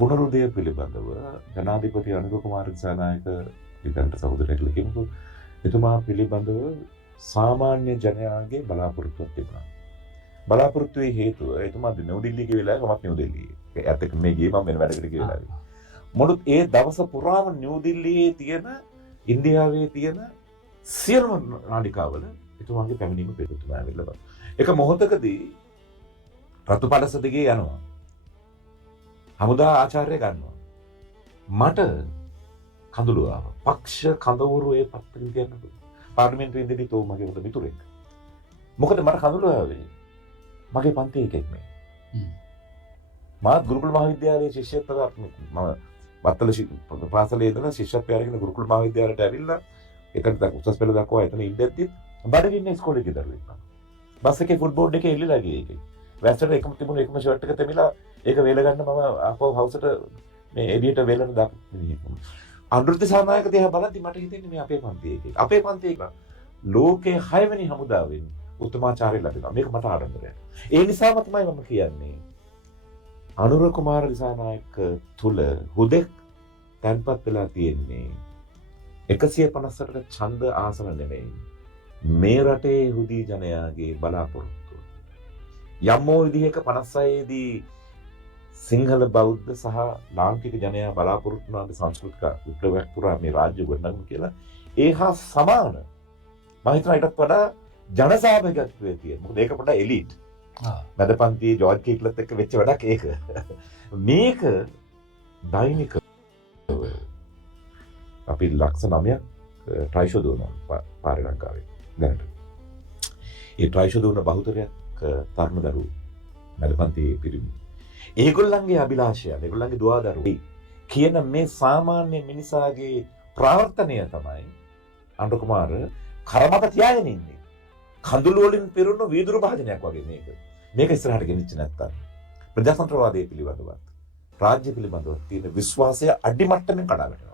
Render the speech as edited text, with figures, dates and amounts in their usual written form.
පුනරුදය පිළිබඳව ජනාධිපති අනුර කුමාර දිසානායක ඉදන්ට සහෝදරයෙක් කියනකෝ එතුමා පිළිබඳව සාමාන්‍ය ජනයාගේ බලාපොරොත්තුවක් තිබුණා. බලාපොරොත්තුවේ හේතුව එතුමා නිව්දිල්ලි ගිය වෙලාවේ මමත් නිව්දිල්ලි. ඒත් එක්ක මේ ගියේ මම වෙන වැඩකට ගිය වෙලාවේ. මොනුත් ඒ දවස් පුරාම නිව්දිල්ලියේ තියෙන ඉන්දියාවේ තියෙන සියලුම නාලිකාවල එතුමාගේ පැමිණීම පිළිතුරු ආවිල්ලා බලන්න. එක මොහොතකදී රතුපලස දිගේ යනවා. හමුදා ආචාර්ය ගන්නවා. මට කඳුළු ආවා. පක්ෂ කඳවුරු ඒ පත්තරේ කියන්නකෝ. පාර්ලිමේන්තුවේ ඉඳි තෝ මගේ හොඳ මිතුරෙක්. මොකද මට කඳුළු ආවේ? මගේ පන්තියේ එකෙක් මේ. මාත් ගුරුකුල මහාවිද්‍යාලයේ ශිෂ්‍යත්වයක් මම වත්තල පාසලේ ඉඳලා ශිෂ්‍යත්වය අරගෙන ගුරුකුල මහාවිද්‍යාලයට ඇවිල්ලා එතන උසස් පෙළ දක්වා එතන ඉඳද්දි බඩගින්න ඉස්කෝලේ ගිය දරුවෙක් මම. බස් එකේ ෆුට්බෝල් එකේ එල්ලලා ගියේ ඒකේ. වැස්සට එකම තිබුණු එකම ෂර්ට් එක තෙමිලා ඒක වේල ගන්න මම ආපහු හවුසට මේ එළියට වේලන දාපු මිනිහෙක්. අනුරුද්ධ සානායක දිහා බලද්දි මට හිතෙන්නේ මේ අපේ පන්තියේ එකේ. අපේ පන්තියේ එක ලෝකේ 6 වෙනි හමුදාවෙන් උත්තමාචාර්ය ලැබෙනවා. මේක මට ආඩම්බරයක්. ඒ නිසාම තමයි මම කියන්නේ අනුර කුමාර දිසානායක තුල හුදෙක් තැන්පත් වෙලා තියෙන්නේ 158ට ඡන්ද ආසන නෙමෙයි. මේ රටේ හුදී ජනයාගේ බලාපොරොත්තු. යම්මෝ විදිහක 56 දී සිංහල බෞද්ධ සහ ලාංකික ජනයා බලාපොරොත්තු වන සංස්කෘතික විප්ලවයක් පුරා මේ රාජ්‍ය ගොඩනගමු කියලා ඒ හා සමාන මම හිතනවා ඊටත් වඩා ජනසහභාගීත්වයේ තියෙන. මොකද ඒක පොඩ්ඩක් එලීට්. මැදපන්තියේ ජෝර්ජ් කීක්ලත් එක්ක වෙච්ච වැඩක් ඒක. මේක දෛනික අපි ලක්ෂ 9ක් ට්‍රයිෂෝ දුවනවා පාරේ ලංකාවේ දැනට. ඒ ට්‍රයිෂෝ දුවන බහුතරයක් තරුණ දරුවෝ මැදපන්තියේ පිරිමි. ඒගොල්ලන්ගේ අභිලාෂයන්, ඒගොල්ලන්ගේ දුවදරුවෝ කියන මේ සාමාන්‍ය මිනිසාගේ ප්‍රාර්ථනය තමයි අනුර කුමාර කරමත තියාගෙන ඉන්නේ. කඳුළු වලින් පිරුණු වීදුරු භාජනයක් වගේ මේක. මේක ඉස්සරහට ගෙනිච්ච නැත්තම් ප්‍රජාතන්ත්‍රවාදයේ පිළිබඳව රාජ්‍ය පිළිබඳව තියෙන විශ්වාසය අඩි මට්ටමින් කඩාවැටෙනවා.